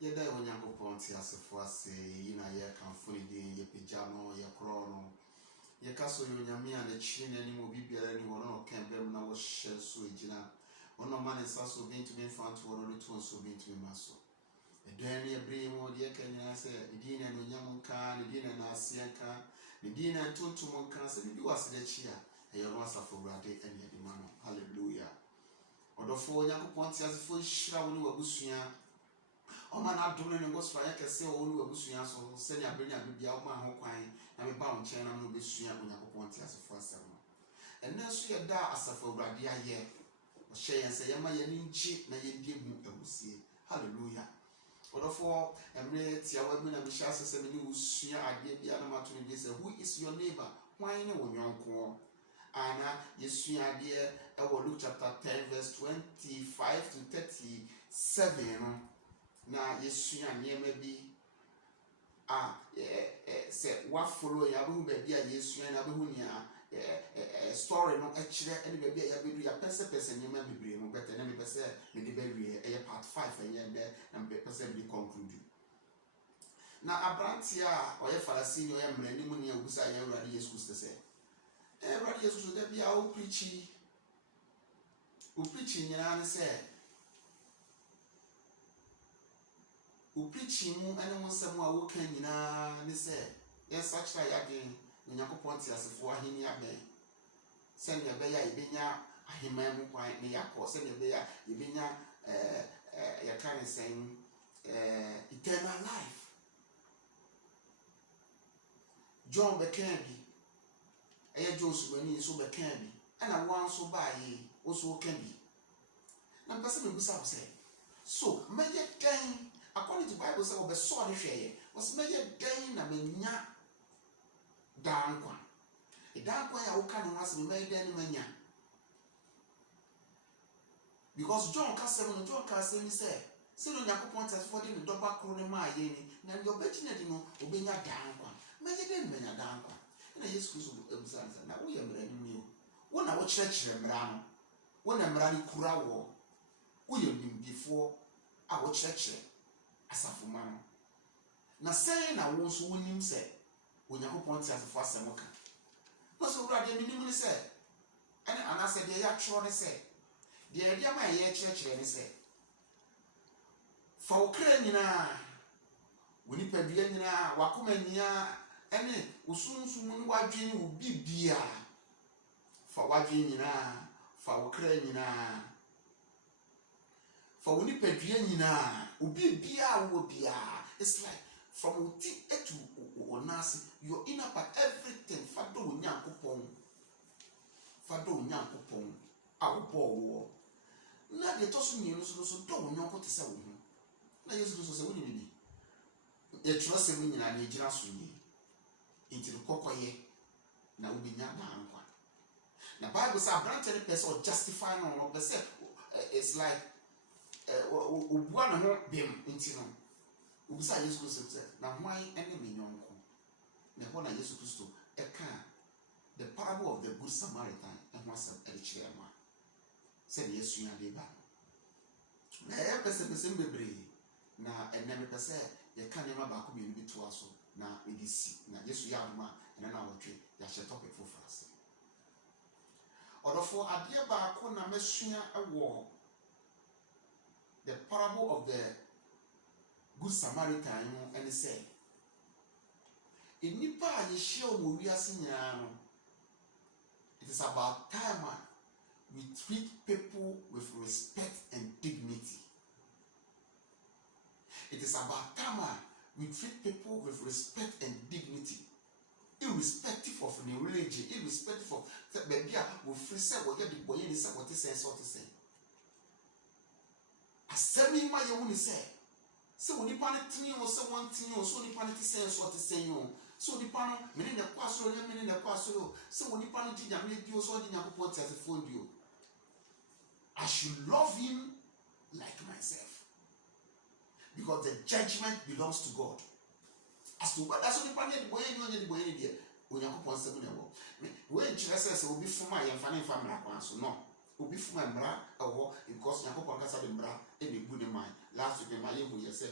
Yɛda yɛ Onyankopɔn te asefo ase yi na yɛkamfo ne din yɛpagya no yɛkorɔ no yɛka so yɛ Onyame a n'akyi n'anim obi biara ni wɔ no ɔka bɛm na wɔhyɛ so gyina ɔno ɔma ne nsa so obi ntumi mfa nto wɔ no to nso obi ntumi ma so ɛdan ne ɛbere mu deɛ ka nyinaa sɛ ne din na n'onyam nka ne din na n'aseɛ nka ne din na ntontom nka sɛ bibi wɔ ase n'akyi a ɛyɛ ɔno asafo Awurade ɛne ɛde ma no hallelujah ɔdɔfo Onyankopɔn te asefo hyira wo ne w'abusua Oma na adom ne ngosra ya kese wo ne wabusua so sɛ ne abere bia wo ma ho kwan na me ba wo nkyɛn na me besua Onyankopɔn te asefo asɛm no ɛnna so yɛ da asafo Awurade ayɛ ɔhyɛ yɛn sɛ yɛma yɛn nchi na yɛndie mu awusie hallelujah ɔdɔfo emre tia wa bi na me hyɛ asɛsɛ me ne wusua adeɛ bia na mato ne sɛ who is your neighbor hwan ne wo nyɔnko ana yesua adeɛ ɛwɔ Luke chapter 10 verse 25 to 37 no na yesua nneɛma bi sɛ wa follow ya behu baabi a yesua na behu nia story no ɛkyerɛ ɛne baabi a ya bedu ya pɛsɛ nneɛma bebree no bɛtɛ na me pɛsɛ me de bɛwie ɛyɛ part 5 ɛyɛ ndɛ na me pɛsɛ me conclude na abrantie a ɔyɛ Pharisee ni ɔyɛ mmerani mu ne agusa yɛ Awurade Yesu Kristo sɛ Awurade Yesu Kristo da bia o preach nyina ne sɛ o preaching mu ene wonsem a wo kan nyina ne se yesachira yade Onyankopɔn te asefo aheni aben se ne be ya ibenya ahema mu kwan ne yakɔ se ne be ya ibenya ya kan sen eternal life John be kan bi John subani so be kan bi ana wan so ba yi o so kan bi na mpese me busa se so meye kan according to Bible say obe so ne hweye was meye dan na manya dankwa dankwa ya wo ka no was meye dan ne manya because John ka say say no Yakobon test for the doba kro ne ma ye ni na the obeti na di no obenya dankwa meye dan manya dankwa na Yesu Kristo ebusa na wo ye mrani ni wo na wo kyerɛkyerɛ mra no wo na mra ni kura wo ye nimbifo a wo kyerɛkyerɛ asafuma no na sɛn na wo nso wonim sɛ Onyankopɔn te asafo asɛm ka no so Awurade minim ne sɛ ɛne anasɛ deɛ yɛatwerɛ ne sɛ deɛ yɛde ama yɛ kyerɛkyerɛ ne sɛ fa wo kra nyinaa wo nipa bia nyinaa wakoma nyinaa ɛne wo sunsum ne wadwene wo bibia fa wadwene nyinaa fa wo kra nyinaa fa wo nipa bia nyinaa obi bia wo bia it's like from uti to onase your inner part everything fado Onyankopɔn awo na de to so nyinu so do Onyankopɔn te sɛ wo ho na Yesu Kristo sɛ wo ni bi e trust mu nyina na ejira so ni inti kokoye na wo bi nya dankwa na Bible say abrante ne person justify no person it's like obua na ho bem inti no obisa Yesu Kristo sɛ na hwan ene me nyonko na ho na Yesu Kristo eka the parable of the good Samaritan and was a kyerɛ ma sɛ ne Yesu ya de ba na e pese bebre na ene me pese ye ka ne ma ba ko bi bi to aso na e di si na Yesu ya adoma ene na wotwe ya hye topic for fast odofo ade ba ko na mesua ewo the parable of the good Samaritan and say enipa a yehia wo wiase nyina no it is about time we treat people with respect and dignity. It is about time we treat people with respect and dignity, irrespective of the religion, irrespective of the baby we free say we get the boy ni say what is say asemi ma ye woni say so nipa ne tini o se won tini o so nipa ne ti say so te say yo so nipa no me ne kwasoro ne me ne kwasoro so nipa no ginya me di o so di Yakobon te asefo di o I should love him like myself because the judgment belongs to God as to what that's nipa ne boy ni onye di boy ni dia Yakobon se mu ne wo we nkyere se obi fuma ye mfa ne mfa mra kwan so no obi fuma mra ewo because Yakobon kasa de mra e be bu ne man last week my yehu ye say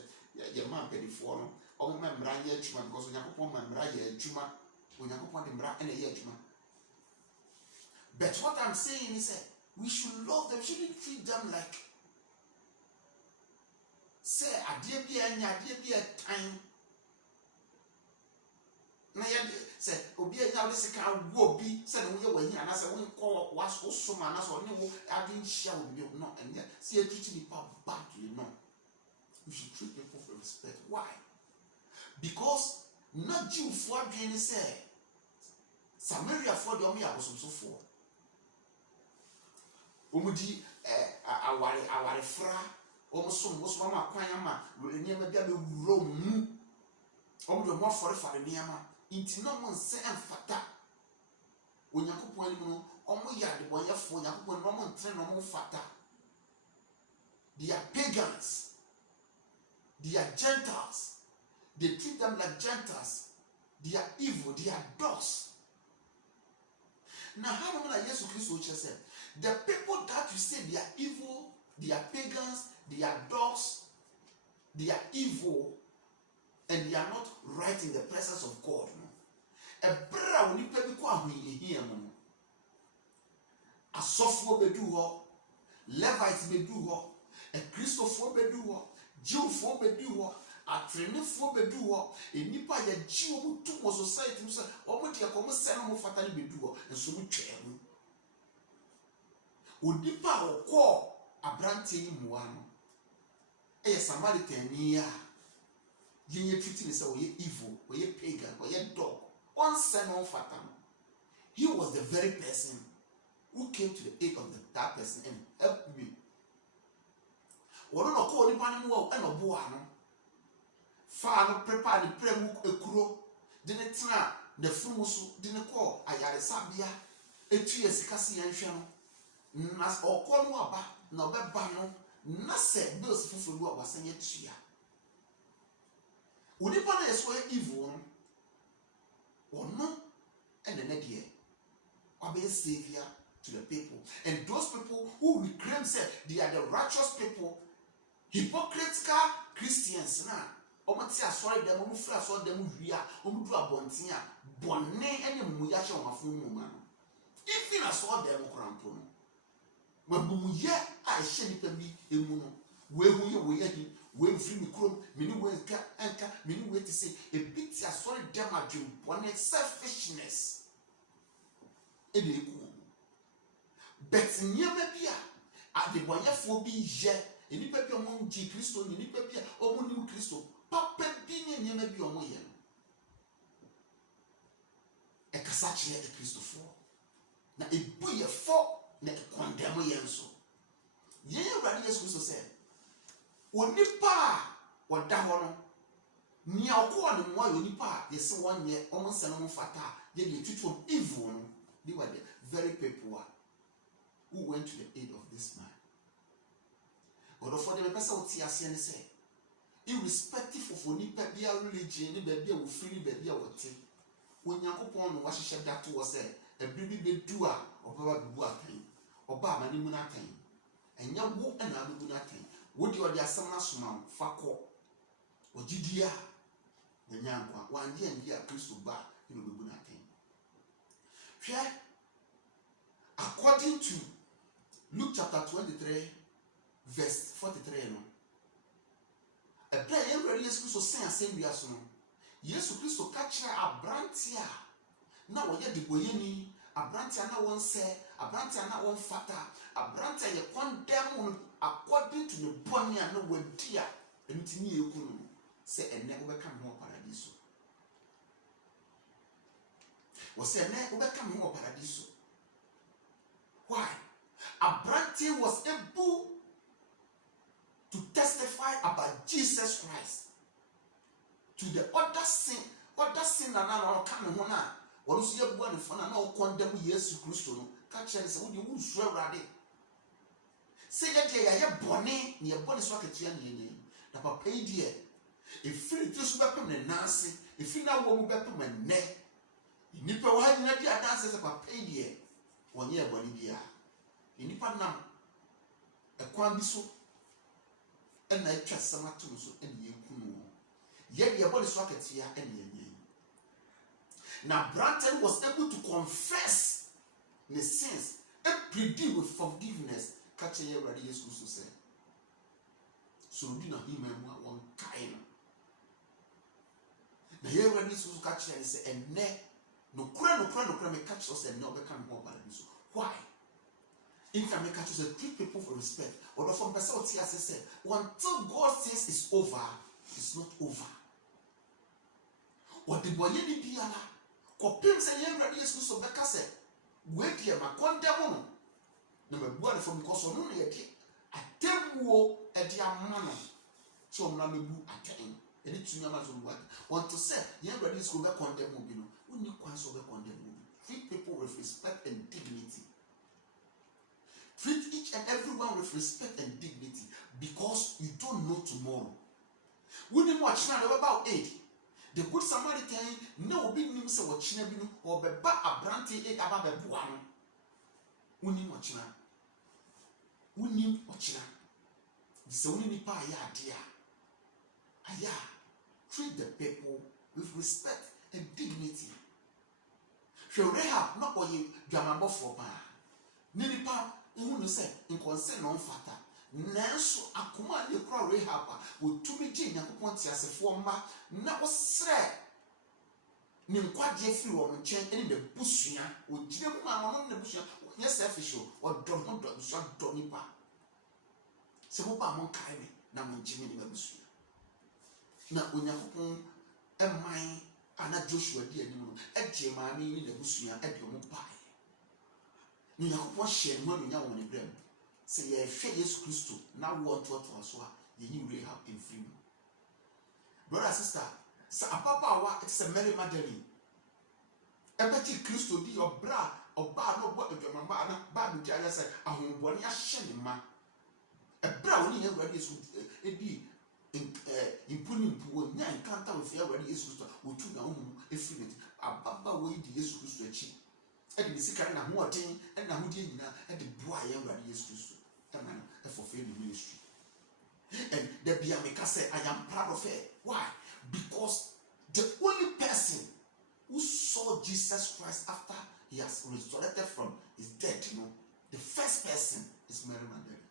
ye man pedifo no o memra ye adwuma because Onyankopon memra ye adwuma Onyankopon de mra ene ye adwuma. But what I'm saying is that we should love them, shouldn't treat them like say adie bi a time na ye say obi anya we sika wo bi say no ye wahi ana say we call was so man na so ne wo adin share wo bi no and see treat people badly. No, we should treat people with respect. Why? Because not Jew for being say Samaria for the omi abosomso for omudi aware fra omosom ma kwan ma niam bia be wuro mu omodo mo fare niam inti no mo nse emfata Onyankopon ani no omo yade bonyefo Onyankopon no mo ntre no mo fata. They are pagans, they are Gentiles, they treat them like Gentiles, they are evil, they are dogs. Now how do I Jesus Christ said the people that you say they are evil, they are pagans, they are dogs, they are evil, and they are not right in the presence of God. A bra oni pe bi kwa hu ehia mu. Asofo bedu ho, Levites bedu ho, a Christopher bedu ho, Jewfo bedu ho, a Trinifo bedu ho, a nipa ya Jew to mo society mo say omo de akomo sene mo fatani bedu ho, enso mo twemu. Onipa okọ abrante yi muwa no. E Samaritan ni ya. Yenye treat me say oye evil, oye pagan, oye dog. One son on Fatam. He was the very person who came to the aid of that person and helped me. One no call the panimo and a boano. Father prepare the prayer a kuro. Didn't try the fumusu, didn't call Ayare Sabia, a 2 years Cassie and Shano. Nas or call Waba, no bano, Nasa bills for what was saying it. Would it be swear evil? Or no, and the next year, or be a savior to the people. And those people who we claim say they are the righteous people, hypocritical Christians now. Omatia sorry them, Mufra saw them, we are Umdra Bontia, Bonnet, and Muyasha on a full woman. If I saw them, Crampono. When Mumuya, I shall be a moon, where we are. When free me chrome, many ways anchor, many ways to say a bit as sorry damage one selfishness. But near maybe at the one for be ye, any paper among G Christo, any paper or new Christo, Papa being near maybe on my end. A Cassachi at the Christo for. Now a boy a four, not a condemn yenso. Ye Radius Christo said. Onipa wada ho no nia okọ ne mo onipa yesi one year almost seven fata ye dey treat from evil no. They were the very people who went to the aid of this man. But for the person who tia se say irrespective of onipa bia religion ni bia wo free bia wo te Onyankopon no wahye that was say e bibi bedu a oba bibu atan oba amani mu na atan enya wo na abibu na atan. Would you the Asana Sumam, Fako, or Gidia, the Yankwa, 1 year and year, Christo Bar, you will be nothing. According to Luke chapter 23, verse 43, a prayer every year Christo same we are soon. Yes, Christo catch a brantia. Now, what the Boyeni, a brantia now one say, a brantia now one fata, a brantia you condemn. According to the bonny and no word dear, and to me, you couldn't say a never come more paradiso. Was a never come more paradiso. Why? Abrante was able to testify about Jesus Christ to the other sin and now coming on. What was your one for now condemn Jesus Christ? Catch us, would you swear ready? Say that you are bonny, near body socket yan. The papa dear. If you just weapon and Nancy, if you now won't weapon and neck, you need to have not your dances of papa dear. 1 year body dear. You need not a quambiso, and I trust some tools and you. Yet the body socket here and now Branton was able to confess the sins and plead with forgiveness. Catch a ready yes to say. So do not him and one kind. The year ready to catch and say, and no crown may catch us and not become more balance. Why? If I may catch us, treat people for respect, or the from person as I said, until God says it's over, it's not over. What the boy did be ala, copim say young ready is so better say, wait here, my condemn. No, my boy from because of only a tempo at your manner. So I'm not a time. And it's your man's work. Want to say, young ready is go back on them, when you can't so back on them. Treat people with respect and dignity. Treat each and everyone with respect and dignity because you don't know tomorrow. We didn't watch now about 8. The good Samaritan no big names or chinabino or beba a branty egg about a buano. We need watch now. We need watch now. The only pa ya dear. Aya, treat the people with respect and dignity. Shall Rahab not for you, Jamabo for pa. Ninipa. Who say in concern non fata. Nanso akoma ye kro Rahab wo tumi gye Nyankopɔn te ase forma na osre ne nkwaje firi wo nchen ene de busua wo gire mu ma no ne busua nye selfish o do no do so do nipa se mo ba mo kai me na mo gye me ne busua na Onyankopɔn eman ana Joshua di anim no egye ma me ne busua e de mo pai ni Yakobon share mo nya won ibrem se ye hwe Yesu Kristo na wo to so a ye yi Rahab in free. Brother sister sa apapa wa it's a Mary Magdalene ebeti Kristo di obra oba no bo adwamamba na ba bi dia say ahonboni ahye ne ma ebra woni ye wura Yesu ebi impuni mpu nya nkanta wo fe wura Yesu Kristo otu na wo efiri net ababa wo di Yesu Kristo achi and the secret and what thing and now did at the boy and Yesu Christ and for failure ministry. And the Biamika said, I am proud of her. Why? Because the only person who saw Jesus Christ after he has resurrected from his death, the first person is Mary Magdalene.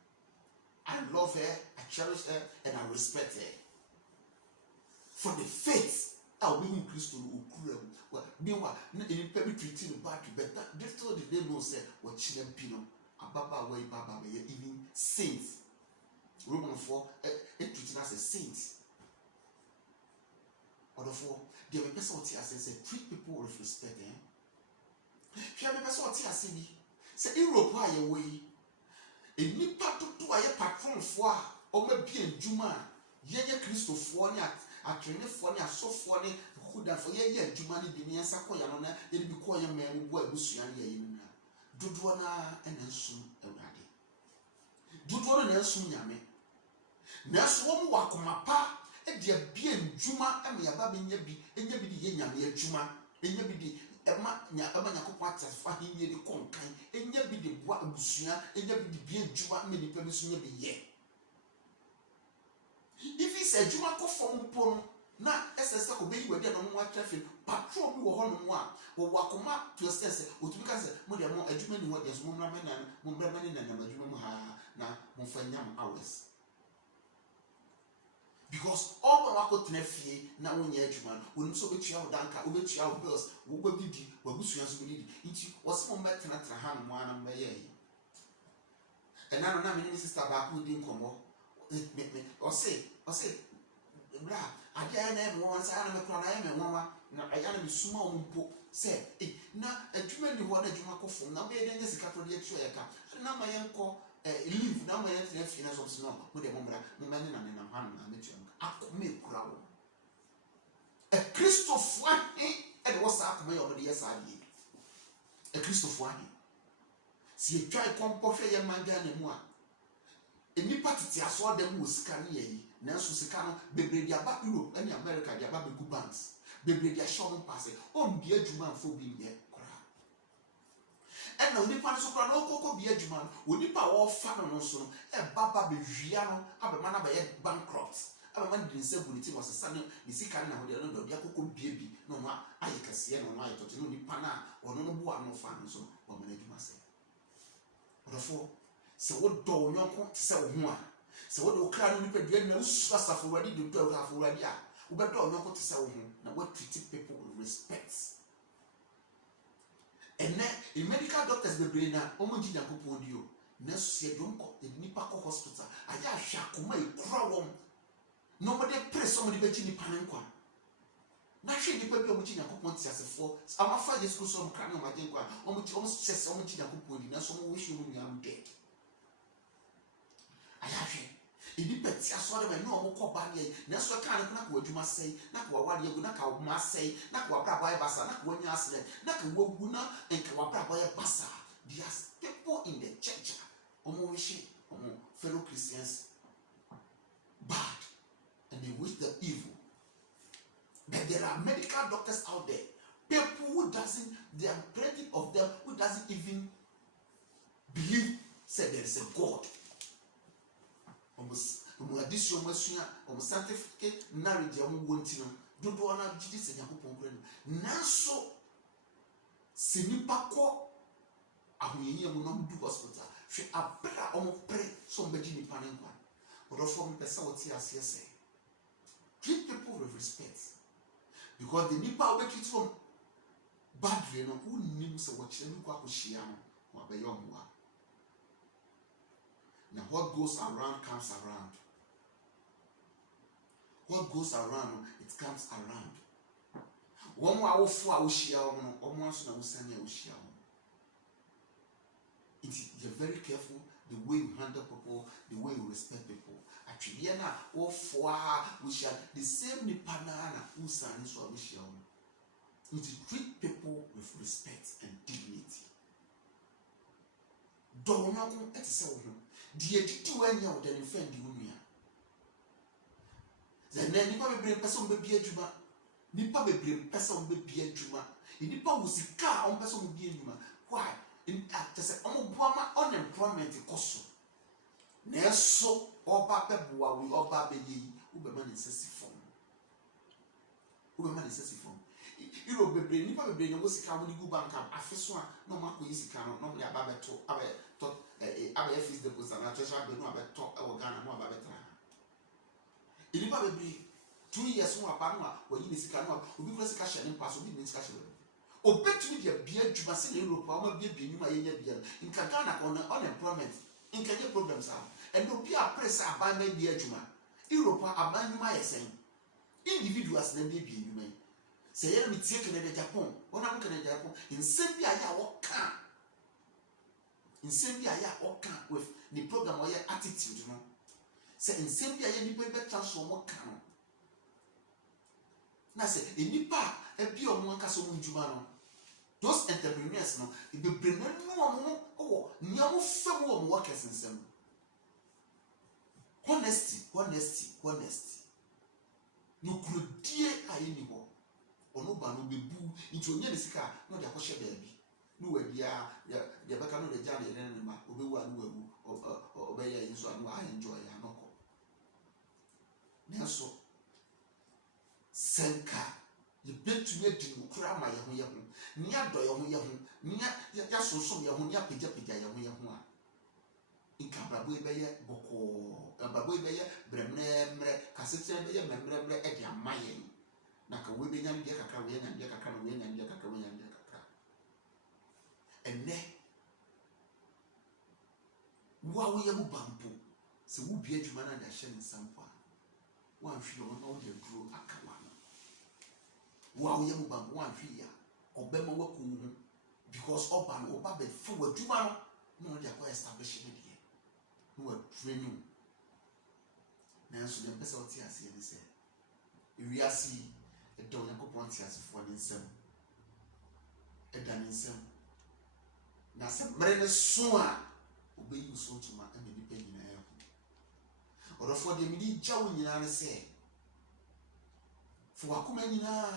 I love her, I cherish her, and I respect her. For the faith I'll be in Christo well, meanwhile, in every treating about you, but they told they know, say, what Chilean Pino, Ababa way, Baba, even saints. Roman 4, it treating us as saints. Or therefore, they have a person who says, treat people with respect. If you have a person who says, say, Europe, why away? A new part to a patron for, or maybe in Juma, Yea Christo for a trainer for a so funny. For ye Jumani Dinian Sakoyana, it be called a man who was Busian. Dudwana and Nelson Eradi. Dudwana Nelson Yame. Nelson Wakumapa, and dear bien Juma, and me a baby yabi, and yabi the Yamia Juma, and yabi the Emma Yamanakopata, finding ye the conkai, and yabi the Bois Busia, and yabi the bien Juma, many permission yabi ye. If he said Juma go from Pon. Na SSA ko be we dey no mo traffic patrol bi wo ho no a wo wakoma to sense o tumi ka se mo dey mo adwuma ni ho dey so mo mra me na na adwuma mu ha na mo fa nyam hours because all the wako tena fie na wo nya adwuma no wonu so betua wo danka wo betua wo bills wo go bidi wo busua so bidi nti wo se mo betena tena ha no mo ana mo ye e na no na me ni sister ba ko di nkomo o say bra adia na em won sa na me kro na em won na aya na me suma o mpo say na adwuma ni ho na adwuma ko fom na be de sika to de tuo ye ka na ma ye nko leave na ma ye tena fi na so no mo de mo bra mo ma ni na na ha na me tuo akome kura wo Christophe ahe e de wo sa akome yo de yes ade Christophe ahe si e try kompo hwe ye manga na mu a enipa tete aso de mu sika ne ye nanso sika no bebre dia ba Europe and America dia ba be good banks bebre dia show no pass on bi adwuma fo bi ye kora and na onipa no so kora no kokko bi adwuma no onipa wo fa no so no e baba be hwia no abema na be ye bankrupt aba man de nsa buliti was sane ni sika na ho de no do akoko biebi no no aye kase no no aye tote no nipa na ono no bo ano fa no so wo mena adwuma se odofo se wo do nyonko te se wo ho a se wo do kra no nipa dua na usu asafo wadi de do asafo wadi a wo be do nyonko te se wo ho na what treat people with respect. And then in medical doctors be brain na omo ji yakopon di o na so ye don ko nipa ko hospital aya hwa akoma e kura wom nobody press somebody be ji nipa nkwa na hwe nipa bi omo ji yakopon ti asefo amafa je school so mo kra na omo je nkwa omo sese omo ji yakopon di na so mo wish you no am dead aya hwe nipa ti aso de no omo ko ba ne na so ka na ko adwuma sei na ko wawade egu na ka wo ma sei na ko abra boy basa na ko nya asle na ka wogu na enka wabra boy basa. There are people in the church omo wish omo fellow Christians bad and they wish them evil, but there are medical doctors out there, people who doesn't, there are plenty of them who doesn't even believe say there is a God. Almost addition almost certificate knowledge won't do na jidi se yakopon kure no nanso se nipa ko ahoyeye mu no du hospital hwe abra omo pre so mbaji nipa ne nkwa odofo mo pesa woti ase treat people with respect, because the nipa we treat from badly no who nim se wo kire ni kwa ko hia no wa be yomwa. Now what goes around comes around. What goes around, it comes around. One more awful awushia omo anso na usani awushia. You're very careful the way you handle people, the way you respect people. Actually, na we shall the same nipanana usani so awushia. You treat people with respect and dignity. Don't know etise wo. Die titi wanya wo de defend wo nua. Zena nipa bebre person be bia adwuma. Nipa bebre person be bia adwuma. Nipa wo sika on person be bia adwuma. Why? In say omo boama unemployment koso. Na so oba beboa we oba be yi wo be man insesi form. Wo be man insesi form. Iro bebre nipa bebre no wo sika wo ni go bank afeso a no ma ko yi sika no no ya ba beto abeto abe fees deposit na treasure be no abeto e wo Ghana no abetra. Inipa bebre 2 years no apa no a wo yi sika no obi kura sika hye ne pass obi ni sika hye. Obetumi dia bia dwuma se na Europe a ma bia bienuma ye nya bia nka Ghana on unemployment nka ye problems are and obi a press aban na bia dwuma Europe aban nyuma yesen individuals na bia bienuma say ye mi tie Canada Japan ona ko Canada Japan nsem bia ya wo ka nsem bia ya wo ka with the program or your attitude no say nsem bia ye nipa be transform wo ka no na say enipa e bia omo anka so mo djuma no those entrepreneurs no e be bring no omo o nyamo fam wo mo workers nsem honesty no krudie ayeni ho ono ba no bebu nti onye ne sika no de akohye baabi no wadia ya beka no de jana ene ne ma obewu anu wawu obeye yiso anu a enjoy ya noko nenso senka ye betu ye di ukura ma ye ho ni ado ye ho ni ya soso ye ho ni apagya ye ho a inka brabo ebeye boko brabo ebeye bremre kasetre ebeye memre e di amaye na ka we be nyam dia kakra we nyam dia kakra we nyam dia kakra we nyam dia kakra enne wa wo ye mu bampo se wo bia adwuma na da hye nsampo a wa nhwe yo no de duro akawa no wa wo ye mu bampo wa nhwe ya obema wa ku hu because oba no oba be fo adwuma no de akwa establish ne de no wa training na so de pesa oti ase ne se ewiasi edo yakopon ti asefo ne nsem edan nsem na se mere ne so a obeyi so tuma e me nipa nyina ya ho orofo de mi di jawo nyina ne se fo akoma nyina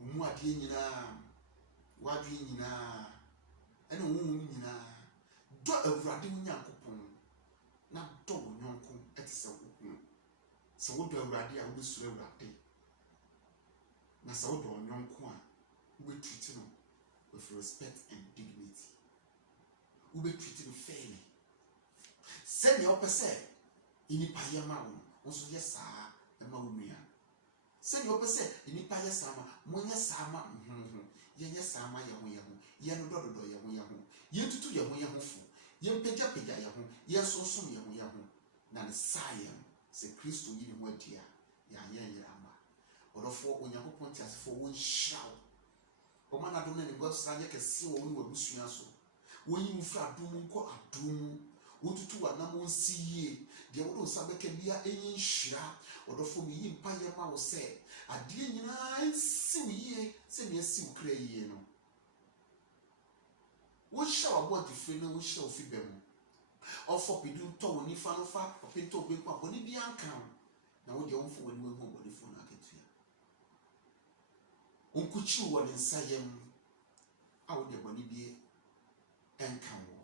omu ade nyina wadwe nyina ene wo nyina do awurade wo nyankopon na do wo nyonko etese wo So what do Awurade a wobɛsuro Awurade na sɛ wodɔ ɔnyɔnko a wobɛtreat no with respect and dignity. Wobɛtreat no fairly. Sɛnea wopɛ sɛ nnipa yɛ ma wo no wo nso yɛ saa ma wo nua. Sɛnea wopɛ sɛ nnipa yɛ saa ma monyɛ saa ma yɛnyɛ saa ma yɛ ho yɛn dɔdɔdɔ yɛ ho yɛntutu yɛ ho fo yɛmpagya yɛ ho yɛnsonsom yɛ ho na ne saa yɛn sɛ Kristo yi ne ho adi a yɛanyɛ ama ɔdɔfoɔ Onyankopɔn te asefo wɔnhyira wo ɔma n'adom ne ngɔsra nyɛ kɛseɛ wɔ wo ne w'abusua so wɔnyi mu firi adom nkɔ adom mu wɔtutu w'anam wɔnsi yie deɛ wode wo nsa bɛka bia ɛnyɛ nhyira ɔdɔfoɔ meyi mpa yɛ ma wo sɛ adeɛ nyinaa nsi wo yie sɛnea asi wo kra yie no wɔhyɛ w'abɔdefire na wɔhyɛ wo fi bɛ mu ɔfɔ pedu ntɔ wo nifa no fa ɔpentɔ wo benkum a bɔne bia nka wo na wodeɛ womfa w'anim ahu ɔbɔnefoɔ no akatua ɔnkukyi wɔ ne nsa yam a wodeɛ bɔne bie ɛnka wo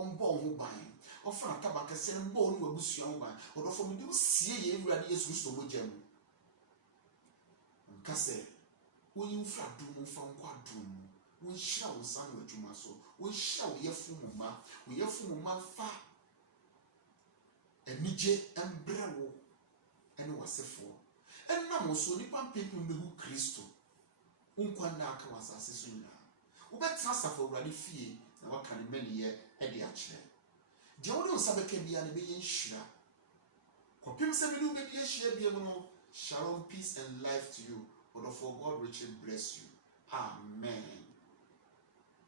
ɔmbɔ wo ho ban ɔfa ataba kɛseɛ no mbɔ wo ne w'abusua ho ban ɔdɔfoɔ mede wo sie yɛ Awurade Yesu Kristo mogya mu nka sɛ wɔnyi mfiri adom mu mfa nkɔ adom mu wɔnhyira wo nsa no adwuma so wɔnhyira wo yɛfo mo ma fa anigye mbrɛ wo ɛne w'asefoɔ ɛnam wo so nnipa mpempem bɛhu Kristo nkwa nna aka wɔ asase so nyinaa wobɛtena Asafo Awurade fie na waka ne mmaniyɛ de akyerɛ deɛ wode wo nsa bɛka bia ne bɛyɛ nhyira kɔpem sɛ mene wobɛdi ahyia bia mu no. Shalom, peace and life to you. But for God richly bless you. Amen.